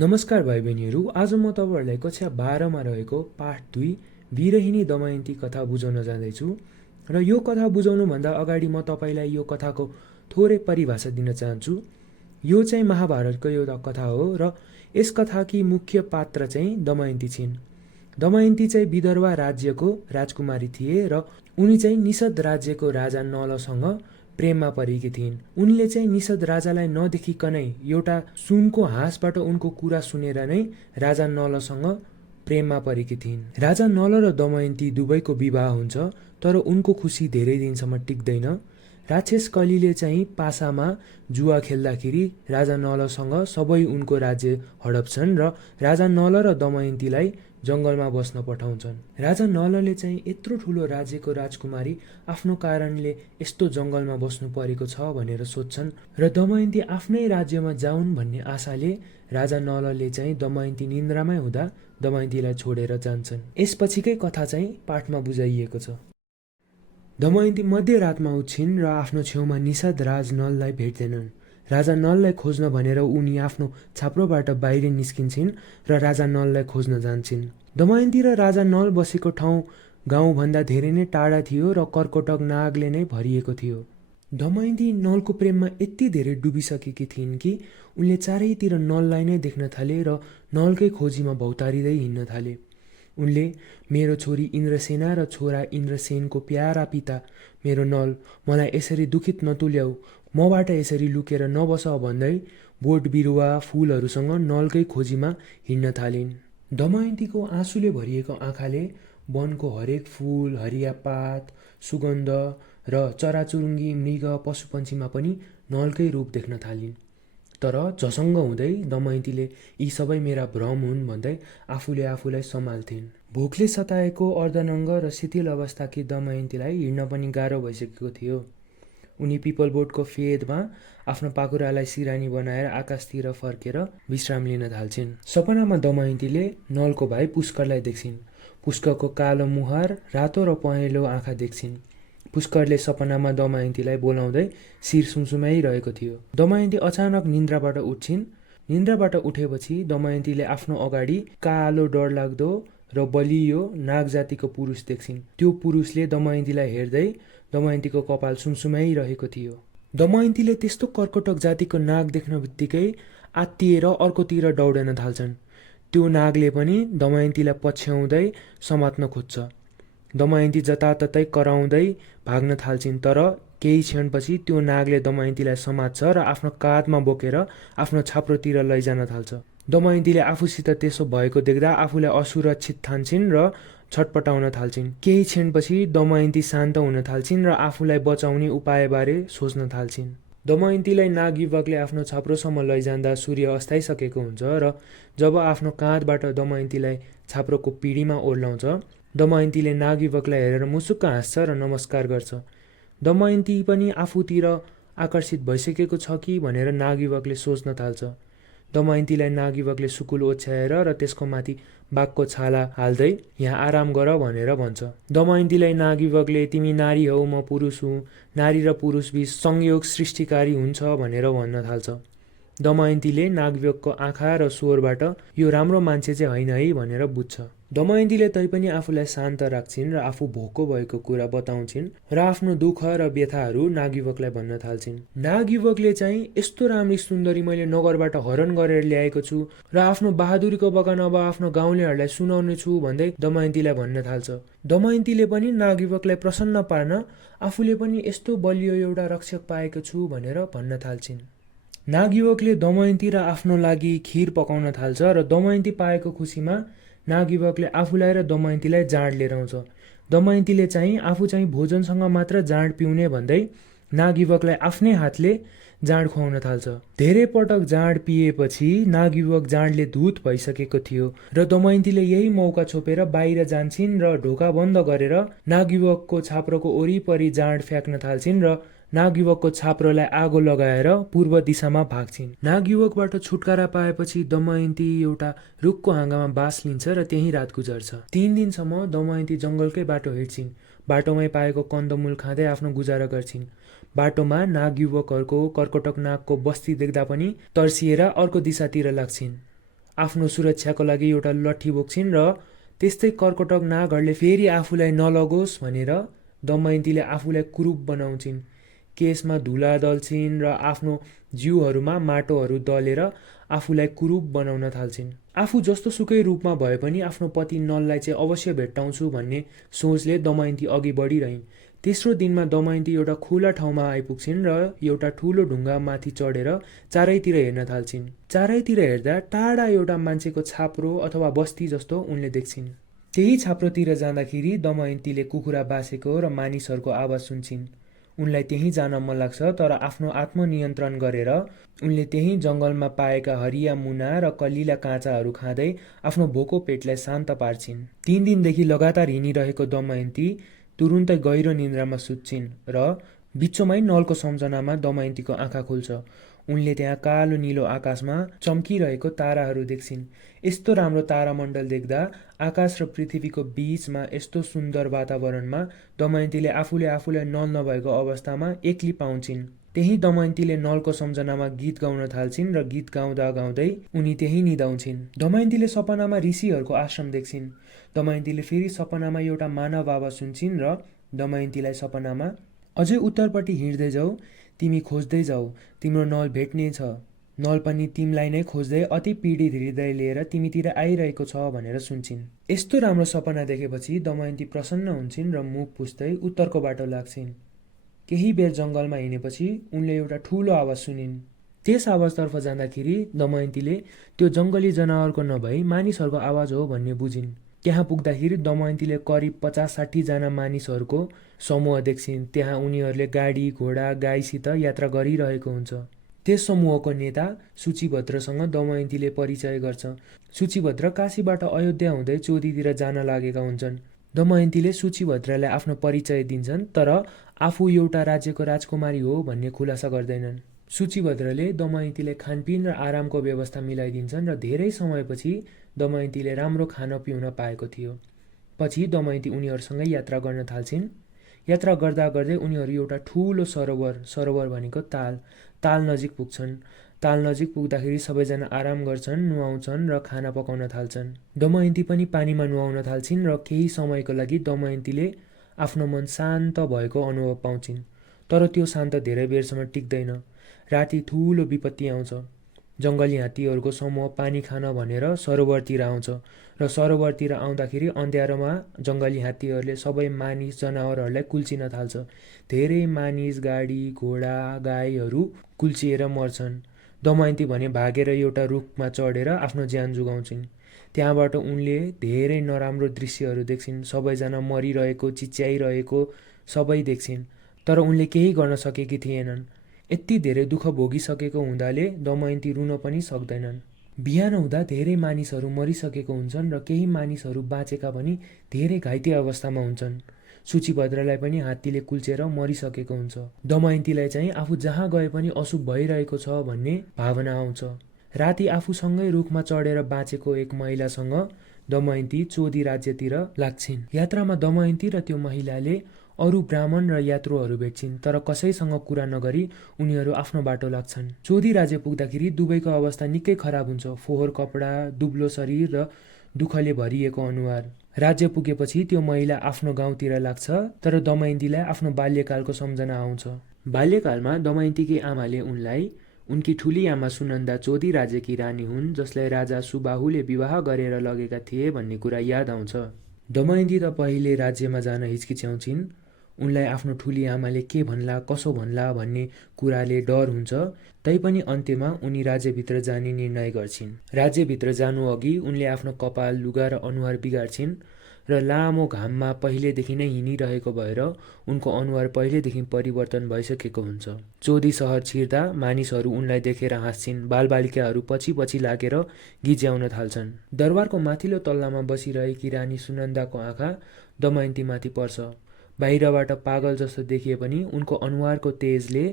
नमस्कार भाइ बहिनीहरू। आज म तपाईँहरूलाई कक्षा 12मा रहेको पाठ 2 विरहिनी दमयन्ती कथा बुझाउन जाँदैछु। र यो कथा बुझाउनुभन्दा अगाडि म तपाईँलाई यो कथाको थोरै परिभाषा दिन चाहन्छु। यो चाहिँ महाभारतको एउटा कथा हो र यस कथाकी मुख्य पात्र चाहिँ दमयन्ती छिन्। दमयन्ती चाहिँ विदर्भ राज्यको राजकुमारी थिए र उनी चाहिँ निषद राज्यको राजा नलसँग प्रेममा परेकी थिइन्। उनले चाहिँ निषद राजालाई नदेखिकनै एउटा सुनको हाँसबाट उनको कुरा सुनेर नै राजा नलसँग प्रेममा परेकी थिइन्। राजा नल र दमयन्ती दुवैको विवाह हुन्छ, तर उनको खुसी धेरै दिनसम्म टिक्दैन। राक्षस कलीले चाहिँ पासामा जुवा खेल्दाखेरि राजा नलसँग सबै उनको राज्य हडप्छन् र राजा नल र दमयन्तीलाई जङ्गलमा बस्न पठाउँछन्। राजा नलले चाहिँ यत्रो ठुलो राज्यको राजकुमारी आफ्नो कारणले यस्तो जङ्गलमा बस्नु परेको छ भनेर सोध्छन् र दमयन्ती आफ्नै राज्यमा जाउन् भन्ने आशाले राजा नलले चाहिँ दमयन्ती निन्द्रामै हुँदा दमयन्तीलाई छोडेर जान्छन्। यसपछिकै कथा चाहिँ पाठमा बुझाइएको छ। दमयन्ती मध्यरातमा उठ्छिन् र आफ्नो छेउमा निषद राज नललाई भेट्दैनन्। राजा नललाई खोज्न भनेर उनी आफ्नो छाप्रोबाट बाहिर निस्किन्छन् र राजा नललाई खोज्न जान्छन्। दमयन्ती र राजा नल बसेको ठाउँ गाउँभन्दा धेरै नै टाढा थियो र कर्कोटक नागले नै भरिएको थियो। दमयन्ती नलको प्रेममा यति धेरै डुबिसकेकी थिइन् कि उनले चारैतिर नललाई नै देख्न थाले र नलकै खोजीमा भौतारिँदै हिँड्न थाले। उनले मेरो छोरी इन्द्रसेना र छोरा इन्द्रसेनको प्यारा पिता मेरो नल, मलाई यसरी दुखित नतुल्याऊ, मबाट यसरी लुकेर नबस भन्दै बोट बिरुवा फुलहरूसँग नलकै खोजीमा हिँड्न थालिन्। दमयन्तीको आँसुले भरिएको आँखाले वनको हरेक फुल, हरिया पात, सुगन्ध र चराचुरुङ्गी, मृग, पशुपन्छीमा पनि नलकै रूप देख्न थालिन्। तर झसङ्ग हुँदै दमयन्तीले यी सबै मेरा भ्रम हुन् भन्दै आफूले आफूलाई सम्हाल्थिन्। भोकले सताएको अर्धनङ्ग र शिथिल अवस्थाकी दमयन्तीलाई हिँड्न पनि गाह्रो भइसकेको थियो। उनी पिपलबोटको फेदमा आफ्नो पाखुरालाई सिरानी बनाएर आकाशतिर फर्केर विश्राम लिन थाल्छिन्। सपनामा दमयन्तीले नलको भाइ पुष्करलाई देख्छिन्। पुष्करको कालो मुहार, रातो र पहेँलो आँखा देख्छिन्। पुष्करले सपनामा दमयन्तीलाई बोलाउँदै शिर सुमसुमाइरहेको थियो। दमयन्ती अचानक निन्द्राबाट उठ्छिन्। निन्द्राबाट उठेपछि दमयन्तीले आफ्नो अगाडि कालो डरलाग्दो र बलियो नाग जातिको पुरुष देख्छिन्। त्यो पुरुषले दमयन्तीलाई हेर्दै दमयन्तीको कपाल सुमसुमाइरहेको थियो। दमयन्तीले त्यस्तो कर्कोटक जातिको नाग देख्न बित्तिकै आत्तिएर अर्कोतिर दौडन थाल्छन्। त्यो नागले पनि दमयन्तीलाई पछ्याउँदै समात्न खोज्छ। दमयन्ती जताततै कराउँदै भाग्न थाल्छिन्, तर केही क्षणपछि त्यो नागले दमयन्तीलाई समात्छ र आफ्नो काँधमा बोकेर आफ्नो छाप्रोतिर लैजान थाल्छ। दमयन्तीले आफूसित त्यसो भएको देख्दा आफूलाई असुरक्षित ठान्छिन् र छटपटाउन थाल्छिन्। केही क्षणपछि दमयन्ती शान्त हुन थाल्छिन् र आफूलाई बचाउने उपायबारे सोच्न थाल्छिन्। दमयन्तीलाई नाग युवकले आफ्नो छाप्रोसम्म लैजाँदा सूर्य अस्ताइसकेको हुन्छ र जब आफ्नो काँधबाट दमयन्तीलाई छाप्रोको पिँढीमा ओर्लाउँछ, दमयन्तीले नाग युवकलाई हेरेर मुसुक्क हाँस्छ र नमस्कार गर्छ। दमयन्ती पनि आफूतिर आकर्षित भइसकेको छ कि भनेर नाग युवकले सोच्न थाल्छ। दमयन्तीलाई नाग युवकले सुकुल ओछ्याएर र त्यसको माथि बाघको छाला हाल्दै यहाँ आराम गर भनेर भन्छ। दमयन्तीलाई नाग युवकले तिमी नारी हौ, म पुरुष हुँ, नारी र पुरुष बीच संयोग सृष्टिकारी हुन्छ भनेर भन्न थाल्छ। दमयन्तीले नाग युवकको आँखा र स्वरबाट यो राम्रो मान्छे चाहिँ होइन है भनेर बुझ्छ। दमयन्तीले तैपनि आफूलाई शान्त राख्छिन् र आफू भोको भएको कुरा बताउँछिन् र आफ्नो दुःख र व्यथाहरू नाग युवकलाई भन्न थाल्छिन्। नाग युवकले चाहिँ यस्तो राम्री सुन्दरी मैले नगरबाट हरण गरेर ल्याएको छु र आफ्नो बहादुरीको बगान अब आफ्नो गाउँलेहरूलाई सुनाउने छु भन्दै दमयन्तीलाई भन्न थाल्छ। दमयन्तीले पनि नाग युवकलाई प्रसन्न पार्न आफूले पनि यस्तो बलियो एउटा रक्षक पाएको छु भनेर भन्न थाल्छिन्। नाग युवकले दमयन्ती र आफ्नो लागि खिर पकाउन थाल्छ र दमयन्ती पाएको खुसीमा नाग युवकले आफूलाई र दमयन्तीलाई जाँड लिएर आउँछ। दमयन्तीले चाहिँ आफू चाहिँ भोजनसँग मात्र जाँड पिउने भन्दै नाग युवकलाई आफ्नै हातले जाँड खुवाउन थाल्छ। धेरै पटक जाँड पिएपछि नाग युवक जाँडले धुत भइसकेको थियो र दमयन्तीले यही मौका छोपेर बाहिर जान्छन् र ढोका बन्द गरेर नाग युवकको छाप्रोको वरिपरि जाँड फ्याँक्न थाल्छिन् र नाग युवकको छाप्रोलाई आगो लगाएर पूर्व दिशामा भाग्छिन्। नाग युवकबाट छुटकारा पाएपछि दमयन्ती एउटा रुखको हाँगामा बास लिन्छ र त्यही रात गुजार्छ। 3 दिनसम्म दमयन्ती जङ्गलकै बाटो हिँड्छिन्। बाटोमै पाएको कन्दमूल खाँदै आफ्नो गुजारा गर्छिन्। बाटोमा नाग युवकहरूको कर्कोटक नागको बस्ती देख्दा पनि तर्सिएर अर्को दिशातिर लाग्छिन्। आफ्नो सुरक्षाको लागि एउटा लट्ठी बोक्छिन् र त्यस्तै कर्कटक नागहरूले फेरि आफूलाई नलगोस् भनेर दमयन्तीले आफूलाई कुरूप बनाउँछिन्। केसमा धुला दल्छिन् र आफ्नो जिउहरूमा माटोहरू दलेर आफूलाई कुरूप बनाउन थाल्छिन्। आफू जस्तो सुकै रूपमा भए पनि आफ्नो पति नललाई चाहिँ अवश्य भेट्टाउँछु भन्ने सोचले दमयन्ती अघि बढिरहिन्। तेस्रो दिनमा दमयन्ती एउटा खुला ठाउँमा आइपुग्छिन् र एउटा ठुलो ढुङ्गा माथि चढेर चारैतिर हेर्न थाल्छिन्। चारैतिर हेर्दा टाढा एउटा मान्छेको छाप्रो अथवा बस्ती जस्तो उनले देख्छिन्। त्यही छाप्रोतिर जाँदाखेरि दमयन्तीले कुखुरा बासेको र मानिसहरूको आवाज सुन्छिन्। उनलाई त्यहीँ जान मन लाग्छ, तर आफ्नो आत्मनियन्त्रण गरेर उनले त्यही जङ्गलमा पाएका हरिया मुना र कलिला काँचाहरू खाँदै आफ्नो भोको पेटलाई शान्त पार्छिन्। 3 दिनदेखि लगातार हिँडिरहेको दमयन्ती तुरुन्तै गहिरो निन्द्रामा सुत्छिन् र बिचमै नलको सम्झनामा दमयन्तीको आँखा खुल्छ। उनले त्यहाँ कालो नीलो आकाशमा चम्किरहेको ताराहरू देख्छिन्। यस्तो राम्रो तारामण्डल देख्दा आकाश र पृथ्वीको बीचमा यस्तो सुन्दर वातावरणमा दमयन्तीले आफूलाई नल नभएको अवस्थामा एक्ली पाउँछिन्। त्यही दमयन्तीले नलको सम्झनामा गीत गाउन थाल्छिन् र गीत गाउँदा गाउँदै उनी त्यही निदाउँछिन्। दमयन्तीले सपनामा ऋषिहरूको आश्रम देख्छिन्। दमयन्तीले फेरि सपनामा एउटा मानव आवाज सुन्छिन् र दमयन्तीलाई सपनामा अझै उत्तरपट्टि हिँड्दै जाऊ, तिमी खोज्दै जाऊ, तिम्रो नल भेट्ने छ, नल पनि तिमीलाई नै खोज्दै अति पीडित हृदय लिएर तिमीतिर आइरहेको छ भनेर सुन्छिन्। यस्तो राम्रो सपना देखेपछि दमयन्ती प्रसन्न हुन्छन् र मुख पुस्दै उत्तरको बाटो लाग्छिन्। केही बेर जङ्गलमा हिँडेपछि उनले एउटा ठुलो आवाज सुनिन्। त्यस आवाजतर्फ जाँदाखेरि दमयन्तीले त्यो जङ्गली जनावरको नभई मानिसहरूको आवाज हो भन्ने बुझिन्। त्यहाँ पुग्दाखेरि दमयन्तीले करिब 50-60 जना मानिसहरूको समूह देख्छिन्। त्यहाँ उनीहरूले गाडी, घोडा, गाईसित यात्रा गरिरहेको हुन्छ। त्यस समूहको नेता सूचीभद्रसँग दमयन्तीले परिचय गर्छ। सूचीभद्र काशीबाट अयोध्या हुँदै चोदीतिर जान लागेका हुन्छन्। दमयन्तीले सूचीभद्रलाई आफ्नो परिचय दिन्छन्, तर आफू एउटा राज्यको राजकुमारी हो भन्ने खुलासा गर्दैनन्। सूचीभद्रले दमयन्तीले खानपिन र आरामको व्यवस्था मिलाइदिन्छन् र धेरै समयपछि दमयन्तीले राम्रो खान पिउन पाएको थियो। पछि दमयन्ती उनीहरूसँगै यात्रा गर्न थाल्छिन्। यात्रा गर्दा गर्दै उनीहरू एउटा ठुलो सरोवर भनेको ताल नजिक पुग्छन्। ताल नजिक पुग्दाखेरि सबैजना आराम गर्छन्, नुहाउँछन् र खाना पकाउन थाल्छन्। दमयन्ती पनि पानीमा नुहाउन थाल्छिन् र केही समयको लागि दमयन्तीले आफ्नो मन शान्त भएको अनुभव पाउँछिन्। तर त्यो शान्त धेरै बेरसम्म टिक्दैन। राति ठुलो विपत्ति आउँछ। जङ्गली हात्तीहरूको समूह पानी खान भनेर सरोवरतिर आउँछ र सरोवरतिर आउँदाखेरि अँध्यारोमा जङ्गली हात्तीहरूले सबै मानिस जनावरहरूलाई कुल्चिन थाल्छ। धेरै मानिस, गाडी, घोडा, गाईहरू कुल्चिएर मर्छन्। दमयन्ती भने भागेर एउटा रुखमा चढेर आफ्नो ज्यान जोगाउँछिन्। त्यहाँबाट उनले धेरै नराम्रो दृश्यहरू देख्छिन्। सबैजना मरिरहेको, चिच्याइरहेको सबै देख्छिन्, तर उनले केही गर्न सकेकी थिएनन्। यति धेरै दुःख भोगिसकेको हुँदाले दमयन्ती रुन पनि सक्दैनन्। बिहान हुँदा धेरै मानिसहरू मरिसकेको हुन्छन् र केही मानिसहरू बाँचेका पनि धेरै घाइते अवस्थामा हुन्छन्। सूचीभद्रलाई पनि हात्तीले कुल्चेर मरिसकेको हुन्छ। दमयन्तीलाई चाहिँ आफू जहाँ गए पनि अशुभ भइरहेको छ भन्ने भावना आउँछ। राति आफूसँगै रुखमा चढेर बाँचेको एक महिलासँग दमयन्ती चोदी राज्यतिर लाग्छिन्। यात्रामा दमयन्ती र त्यो महिलाले अरू ब्राह्मण र यात्रुहरू भेट्छिन्, तर कसैसँग कुरा नगरी उनीहरू आफ्नो बाटो लाग्छन्। चोदी राज्य पुग्दाखेरि दुवैको अवस्था निकै खराब हुन्छ। फोहोर कपडा, दुब्लो शरीर र दुःखले भरिएको अनुहार। राज्य पुगेपछि त्यो महिला आफ्नो गाउँतिर लाग्छ, तर दमयन्तीलाई आफ्नो बाल्यकालको सम्झना आउँछ। बाल्यकालमा दमयन्तीकी आमाले उनलाई उनकी ठुली आमा सुनन्दा चोदी राज्यकी रानी हुन्, जसलाई राजा सुबाहुले विवाह गरेर लगेका थिए भन्ने कुरा याद आउँछ। दमयन्ती त पहिले राज्यमा जान हिचकिच्याउँछिन्। उनलाई आफ्नो ठुली आमाले के भन्ला, कसो भन्ला भन्ने कुराले डर हुन्छ। तैपनि अन्त्यमा उनी राज्यभित्र जाने निर्णय गर्छिन्। राज्यभित्र जानु अघि उनले आफ्नो कपाल, लुगा र अनुहार बिगार्छिन् र लामो घाममा पहिलेदेखि नै हिँडिरहेको भएर उनको अनुहार पहिलेदेखि परिवर्तन भइसकेको हुन्छ। चोदी सहर छिर्दा मानिसहरू उनलाई देखेर हाँस्छिन्। बालबालिकाहरू पछि पछि लागेर गिज्याउन थाल्छन्। दरबारको माथिल्लो तल्लामा बसिरहेकी रानी सुनन्दाको आँखा दमयन्तीमाथि पर्छ। बाहिरबाट पागल जस्तो देखिए पनि उनको अनुहारको तेजले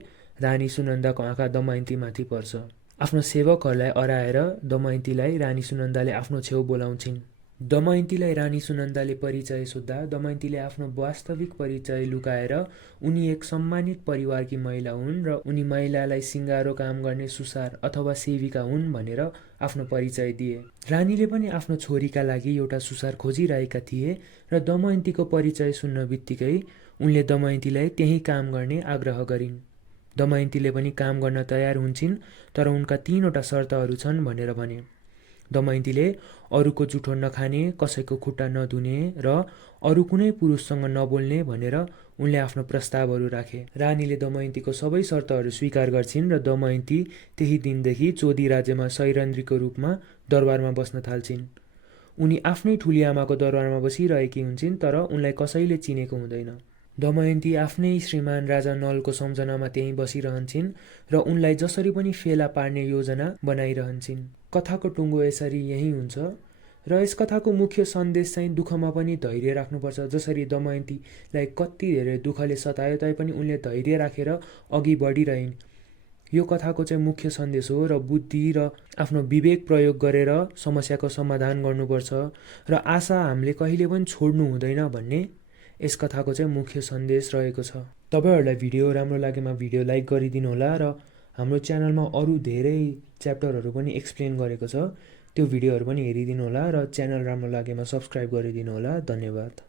रानी सुनन्दाको आँखा दमयन्तीमाथि पर्छ। आफ्नो सेवकहरूलाई अराएर दमयन्तीलाई रानी सुनन्दाले आफ्नो छेउ बोलाउँछिन्। दमयन्तीलाई रानी सुनन्दाले परिचय सोध्दा दमयन्तीले आफ्नो वास्तविक परिचय लुकाएर उनी एक सम्मानित परिवारकी महिला हुन् र उनी महिलालाई सिँगारो काम गर्ने सुसार अथवा सेविका हुन् भनेर आफ्नो परिचय दिए। रानीले पनि आफ्नो छोरीका लागि एउटा सुसार खोजिरहेका थिए र दमयन्तीको परिचय सुन्न बित्तिकै उनले दमयन्तीलाई त्यही काम गर्ने आग्रह गरिन्। दमयन्तीले पनि काम गर्न तयार हुन्छन्, तर उनका 3वटा शर्तहरू छन् भनेर भने। दमयन्तीले अरूको जुठो नखाने, कसैको खुट्टा नधुने र अरू कुनै पुरुषसँग नबोल्ने भनेर उनले आफ्नो प्रस्तावहरू राखे। रानीले दमयन्तीको सबै शर्तहरू स्वीकार गर्छिन् र दमयन्ती त्यही दिनदेखि चोदी राज्यमा सैरन्ध्रीको रूपमा दरबारमा बस्न थाल्छिन्। उनी आफ्नै ठुली आमाको दरबारमा बसिरहेकी हुन्छन्, तर उनलाई कसैले चिनेको हुँदैन। दमयन्ती आफ्नै श्रीमान राजा नलको सम्झनामा त्यहीँ बसिरहन्छन् र उनलाई जसरी पनि फेला पार्ने योजना बनाइरहन्छन्। कथाको टुङ्गो यसरी यही हुन्छ र यस कथाको मुख्य सन्देश चाहिँ दुःखमा पनि धैर्य राख्नुपर्छ। जसरी दमयन्तीलाई कति धेरै दुःखले सतायो तैपनि उनले धैर्य राखेर अघि बढिरहन्। यो कथाको चाहिँ मुख्य सन्देश हो र बुद्धि र आफ्नो विवेक प्रयोग गरेर समस्याको समाधान गर्नुपर्छ र आशा हामीले कहिले पनि छोड्नु हुँदैन भन्ने यस कथाको चाहिँ मुख्य सन्देश रहेको छ। तपाईहरुलाई भिडियो राम्रो लागेमा भिडियो लाइक गरिदिनु होला र हाम्रो च्यानलमा अरू धेरै च्याप्टरहरू पनि एक्सप्लेन गरेको छ, त्यो भिडियोहरू पनि हेरिदिनु होला र च्यानल राम्रो लागेमा सब्स्क्राइब गरिदिनु होला। धन्यवाद।